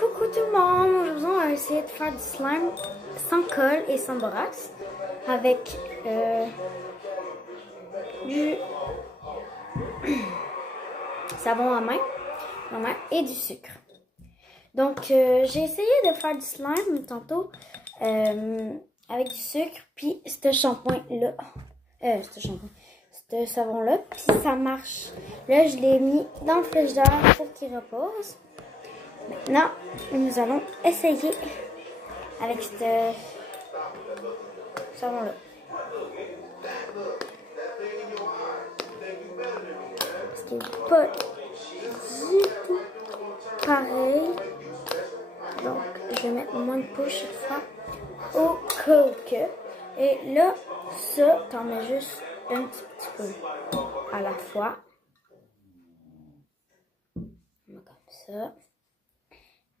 Coucou tout le monde! Aujourd'hui, on va essayer de faire du slime sans colle et sans borax avec du savon à main et du sucre. Donc, j'ai essayé de faire du slime tantôt avec du sucre, puis ce shampoing-là, ce savon-là, puis ça marche. Là, je l'ai mis dans le frigidaire pour qu'il repose. Maintenant, nous allons essayer avec ce savon-là. Ce qui n'est pas du tout pareil. Donc, je vais mettre moins de push sur ça au cas où que. Et là, ça, t'en mets juste un petit peu à la fois. Comme ça.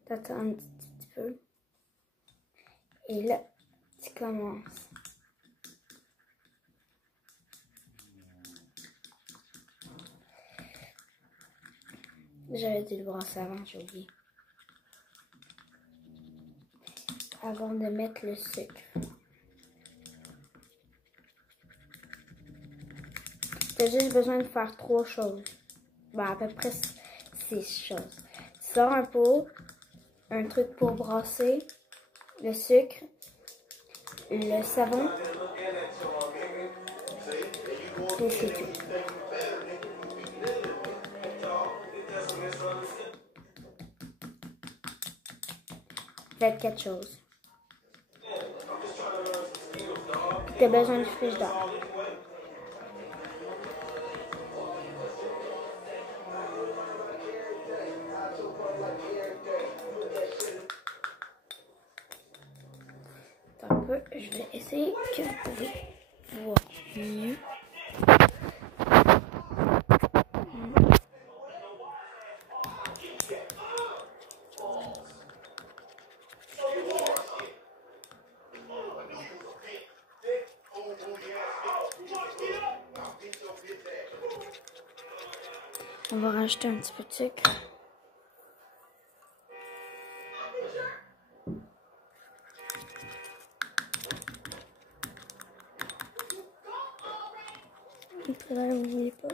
T'attends un petit peu. Et là, tu commences. J'avais dû le brasser avant, j'ai oublié. Avant de mettre le sucre. T'as juste besoin de faire 3 choses. Ben, à peu près 6 choses. Tu sors un pot, un truc pour brasser, le sucre, le savon, et c'est tout. Faites 4 choses. Tu as besoin du frigidaire. Un peu, je vais essayer que vous pouvez voir mieux. On va rajouter un petit peu de sucre. Là, n'oubliez pas.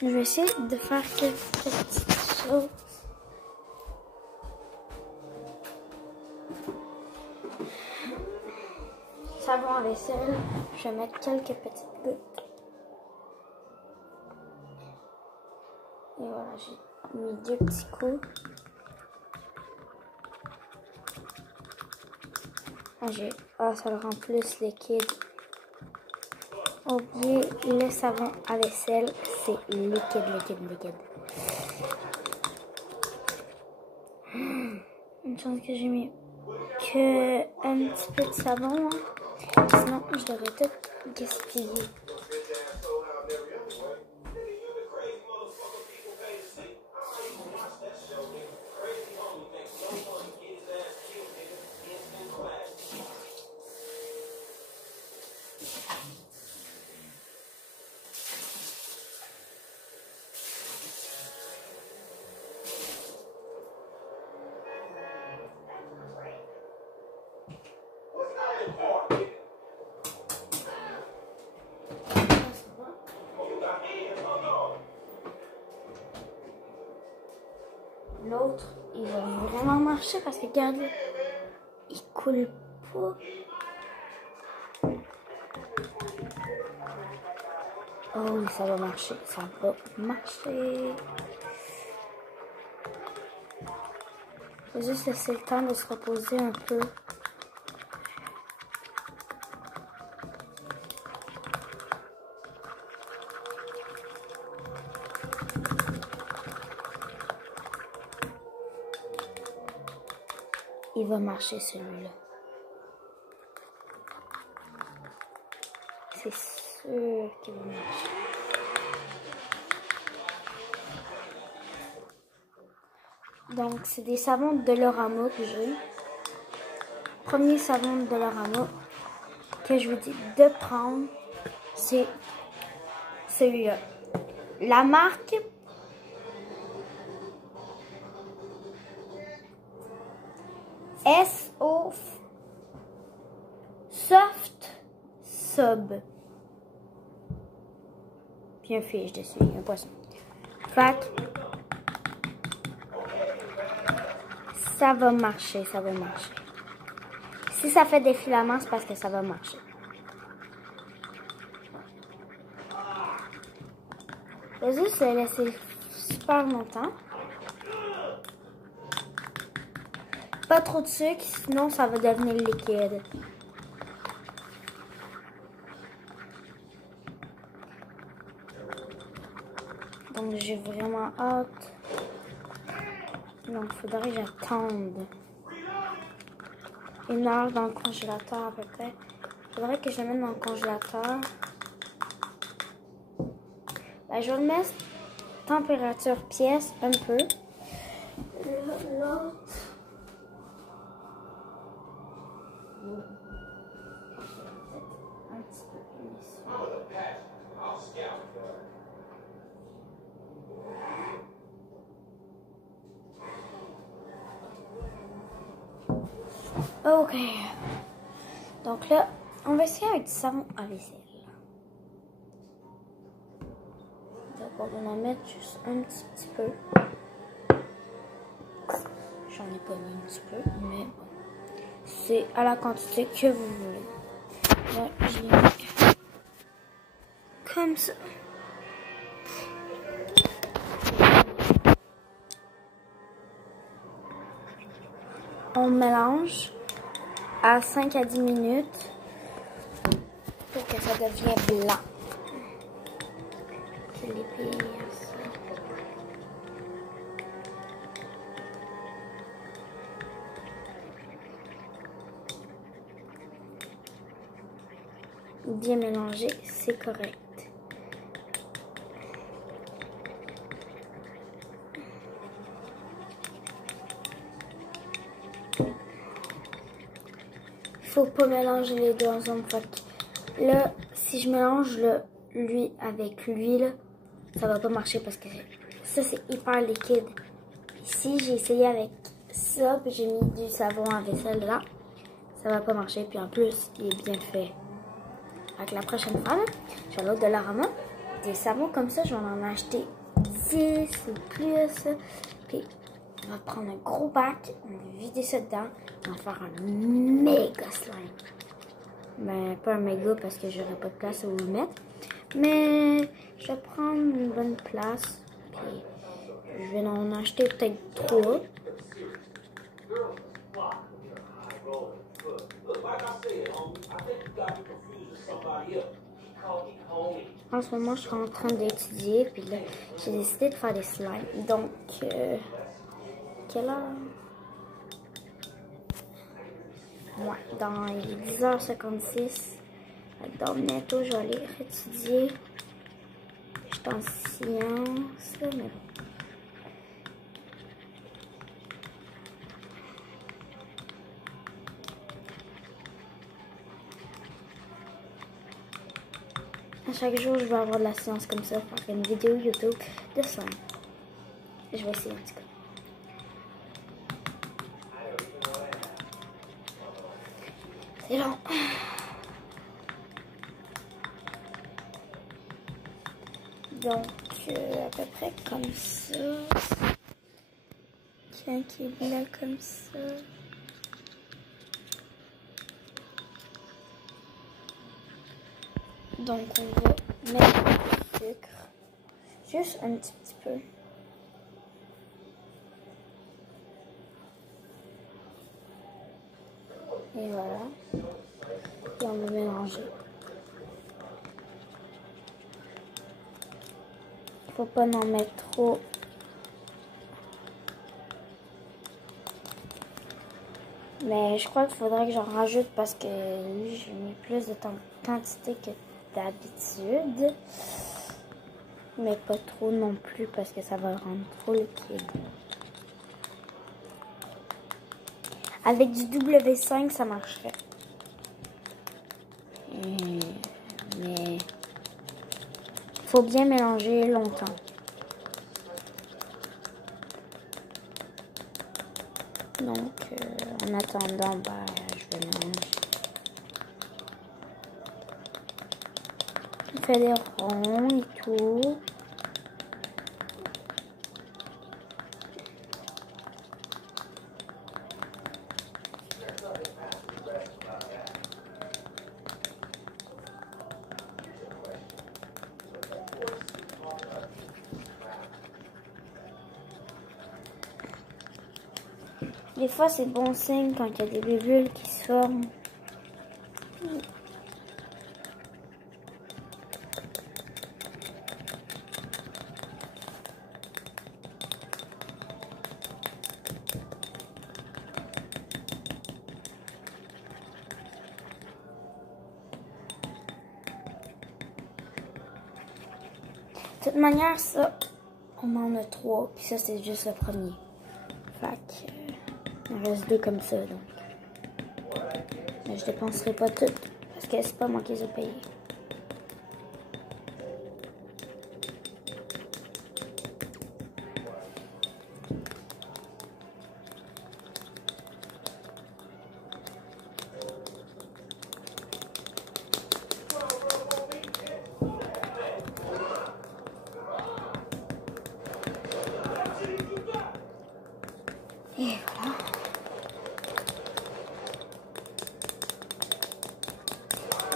Je vais essayer de faire quelques petites choses. Savon à vaisselle, je vais mettre quelques petites gouttes. Et voilà, j'ai mis 2 petits coups. Ça le rend plus liquide. Oubliez le savon à vaisselle, c'est liquide. Une chance que j'ai mis que un petit peu de savon, hein. Sinon je devrais tout gaspiller. L'autre, il va vraiment marcher parce que regardez, il coule pas. Oh oui, ça va marcher, Faut juste laisser le temps de se reposer un peu. Il va marcher celui-là. C'est sûr qu'il va marcher. Donc, c'est des savons de Dollarama que j'ai. Premier savon de Dollarama que je vous dis de prendre, c'est celui-là. La marque SO Soft Sub. Puis un fiche dessus, un poisson. Fait que ça va marcher, ça va marcher. Si ça fait des filaments, c'est parce que ça va marcher. Je vais juste laisser super longtemps. Pas trop de sucre, sinon ça va devenir liquide. Donc j'ai vraiment hâte. Donc il faudrait que j'attende 1 heure dans le congélateur à peu près. Il faudrait que je le mette dans le congélateur. Ben, je vais le mettre température pièce un peu. L'autre. Un petit peu plus. Ok. Donc là, on va essayer avec du savon à vaisselle. D'abord, on va en mettre juste un petit peu. J'en ai pas mis un petit peu, mais bon. C'est à la quantité que vous voulez. Là, je les mets comme ça. On mélange à 5 à 10 minutes pour que ça devienne blanc. Je l'épile ça. Bien mélangé, c'est correct. Faut pas mélanger les deux ensemble. Là, si je mélange lui avec l'huile, ça va pas marcher parce que ça c'est hyper liquide. Si j'ai essayé avec ça, puis j'ai mis du savon à vaisselle là, ça va pas marcher. Puis en plus, il est bien fait. Avec la prochaine fois, j'ai l'autre de Dollarama. Des savons comme ça, je vais en acheter 10 ou plus. Puis on va prendre un gros bac, on va vider ça dedans, on va faire un méga slime. Ben, pas un méga parce que j'aurai pas de place où le mettre. Mais je vais prendre une bonne place. Puis je vais en acheter peut-être 3. En ce moment, je suis en train d'étudier. Puis là, j'ai décidé de faire des slimes. Donc, quelle heure? Ouais, dans les 10h56. Donc, bientôt, je vais aller étudier. Je suis en sciences, mais bon. À chaque jour, je vais avoir de la science comme ça, faire une vidéo YouTube de slime. Je vais essayer en tout cas. C'est long. Donc, à peu près comme ça. Tiens, qui est là comme ça. Donc, on va mettre du sucre. Juste un petit peu. Et voilà. Et on va mélanger. Faut pas en mettre trop. Mais je crois qu'il faudrait que j'en rajoute parce que lui, j'ai mis plus de quantité que d'habitude. Mais pas trop non plus parce que ça va le rendre trop liquide. Avec du W5, ça marcherait. Mais faut bien mélanger longtemps. Donc, en attendant, bah, je vais mélanger. On fait des ronds et tout. Des fois, c'est bon signe quand il y a des bulles qui se forment. De toute manière, ça, on en a 3, puis ça, c'est juste le premier. Fait que, il reste 2 comme ça, donc. Mais je dépenserai pas tout, parce que c'est pas moi qui les ai payés. Et voilà.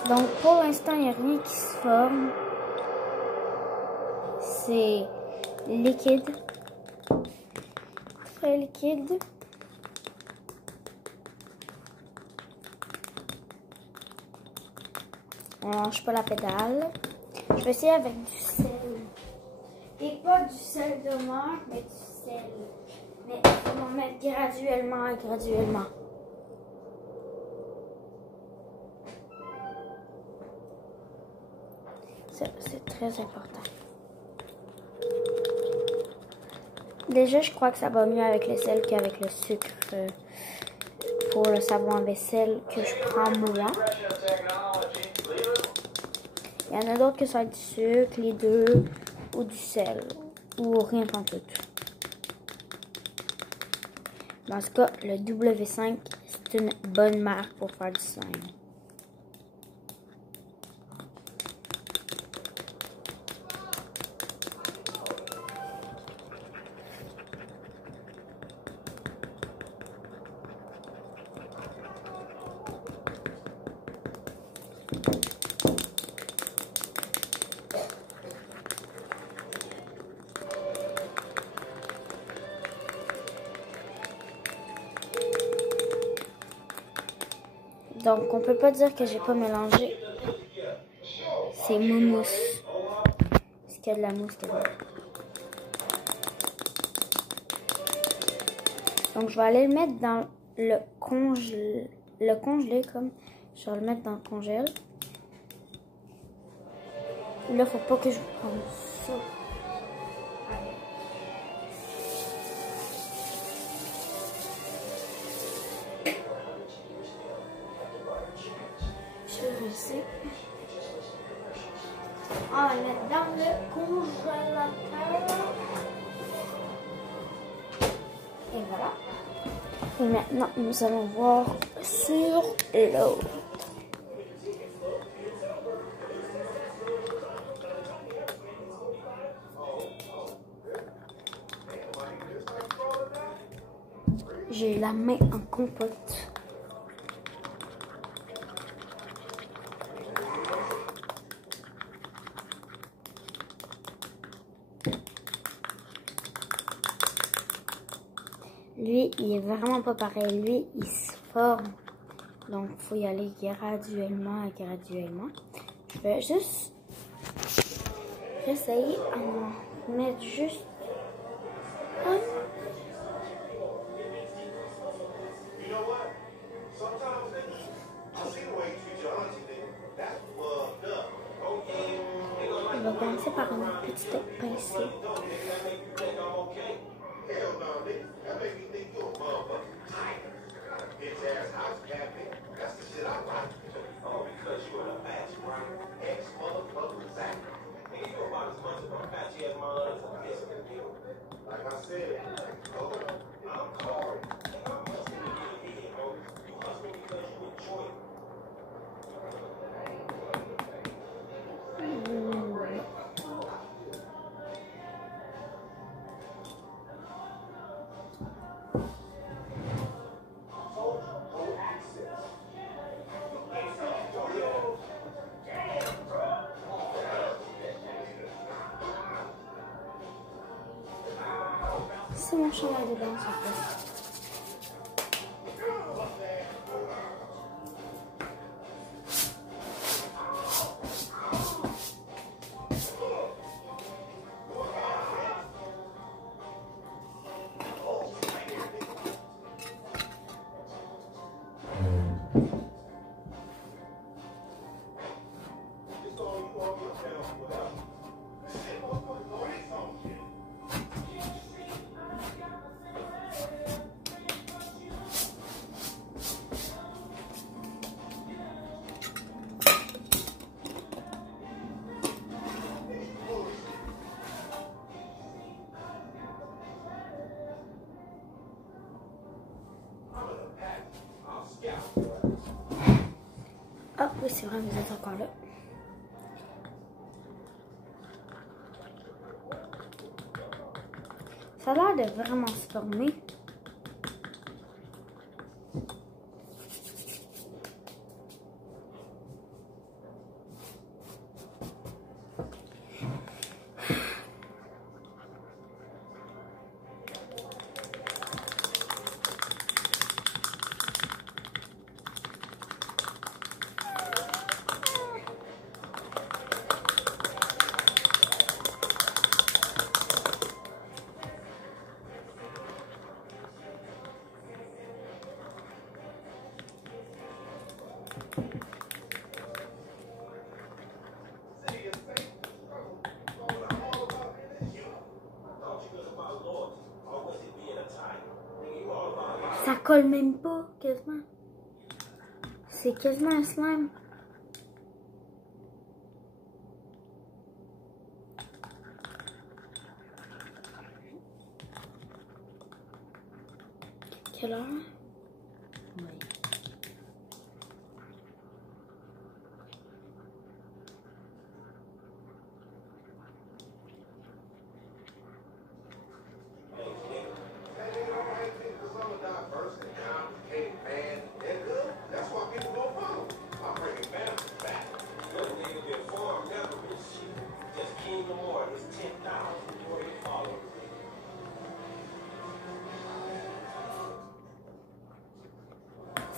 Donc pour l'instant, il n'y a rien qui se forme. C'est liquide. Très liquide. On lâche pas la pédale. Je vais essayer avec du sel. Et pas du sel de mer, mais du sel. Mais il faut en mettre graduellement, graduellement. C'est très important. Déjà, je crois que ça va mieux avec le sel qu'avec le sucre pour le savon à vaisselle que je prends moi. Il y en a d'autres que ça va être du sucre, les deux, ou du sel, ou rien en tout. Dans ce cas, le W5, c'est une bonne marque pour faire du slime. Donc, on peut pas dire que j'ai pas mélangé. C'est mousse. Est-ce qu'il y a de la mousse dedans? Donc, je vais aller le mettre dans le congeler comme je vais le mettre dans le congèle. Là, faut pas que je prenne ça. Je sais. On va le mettre dans le congélateur. Et voilà. Et maintenant, nous allons voir sur l'autre. J'ai la main en compote. Lui, il est vraiment pas pareil. Lui, il se forme. Donc, il faut y aller graduellement. Je vais juste essayer à en mettre juste un. On va commencer par une petite pincée. C'est mon chandail de danse en fait. Ah oui, c'est vrai, vous êtes encore là. Ça a l'air de vraiment se former. Ça colle même pas, quasiment. C'est quasiment un slime. Quelle heure? Oui.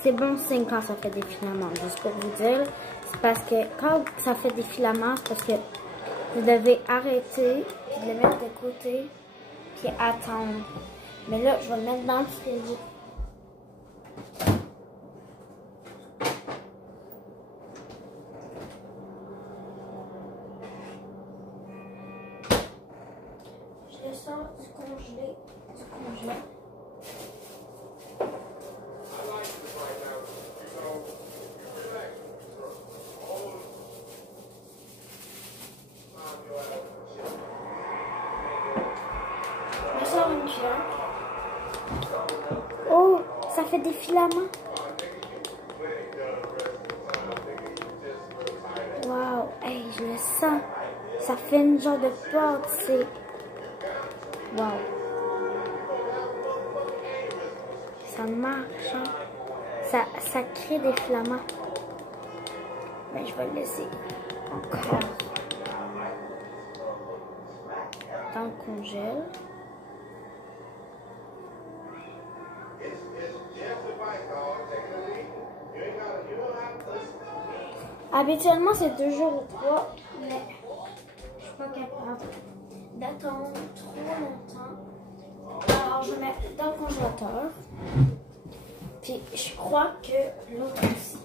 C'est bon signe quand ça fait des filaments, juste pour vous dire. C'est parce que quand ça fait des filaments, c'est parce que vous devez arrêter, puis de le mettre de côté, puis attendre. Mais là, je vais le mettre dans le frigo. Je le sors du congelé. Je sors une cuillère. Oh, ça fait des filaments. Wow, hey, je le sens. Ça fait une genre de pâte, c'est... Wow. Ça marche, hein? Ça crée des filaments. Mais je vais le laisser encore dans le congèle. Habituellement, c'est 2 jours ou 3, mais je suis pas capable d'attendre trop longtemps. Alors, je mets dans le congélateur. Puis, je crois que l'autre aussi.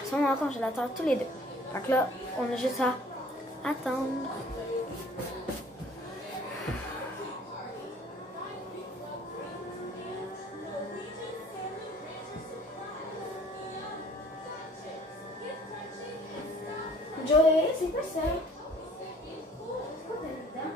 Ils sont dans le congélateur tous les deux. Donc là, on a juste à attendre. Joey, c'est quoi ça? C'est quoi là-dedans?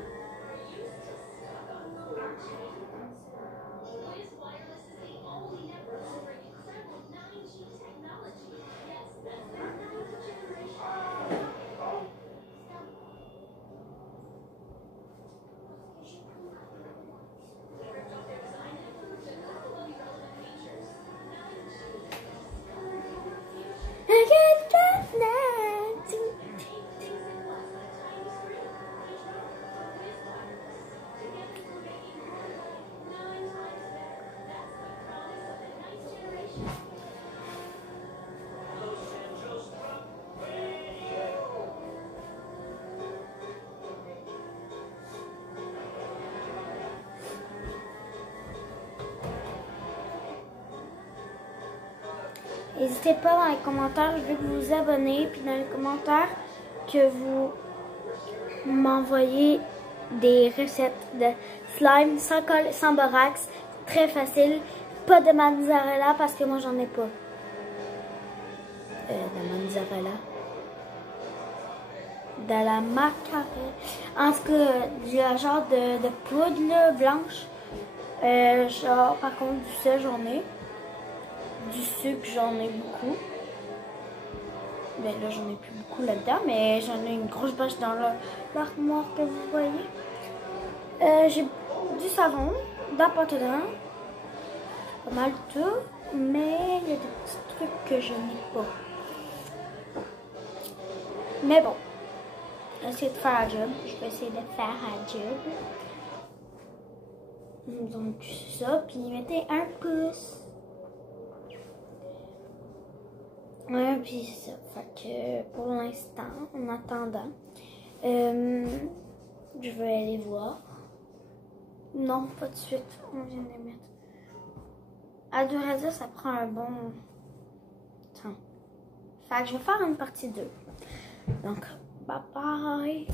N'hésitez pas dans les commentaires, je veux que vous vous abonnez, puis dans les commentaires que vous m'envoyez des recettes de slime sans colle, sans borax, très facile. Pas de mozzarella parce que moi j'en ai pas. De mozzarella. De la macarena. En tout cas, du genre de poudre là, blanche. Genre, par contre, du sel j'en ai. Du sucre j'en ai beaucoup. Ben là j'en ai plus beaucoup là-dedans, mais j'en ai une grosse bâche dans l'armoire que vous voyez. J'ai du savon, de la pâte à dents, pas mal tout, mais il y a des petits trucs que je n'ai pas. Mais bon, je vais essayer de faire la job. Je vais essayer de faire la job. Donc ça, puis mettez un pouce. Ouais, puis c'est ça. Fait que pour l'instant, en attendant, je vais aller voir. Non, pas de suite. On vient de les mettre. À vrai dire, ça prend un bon temps. Fait que je vais faire une partie 2. Donc, bye bye.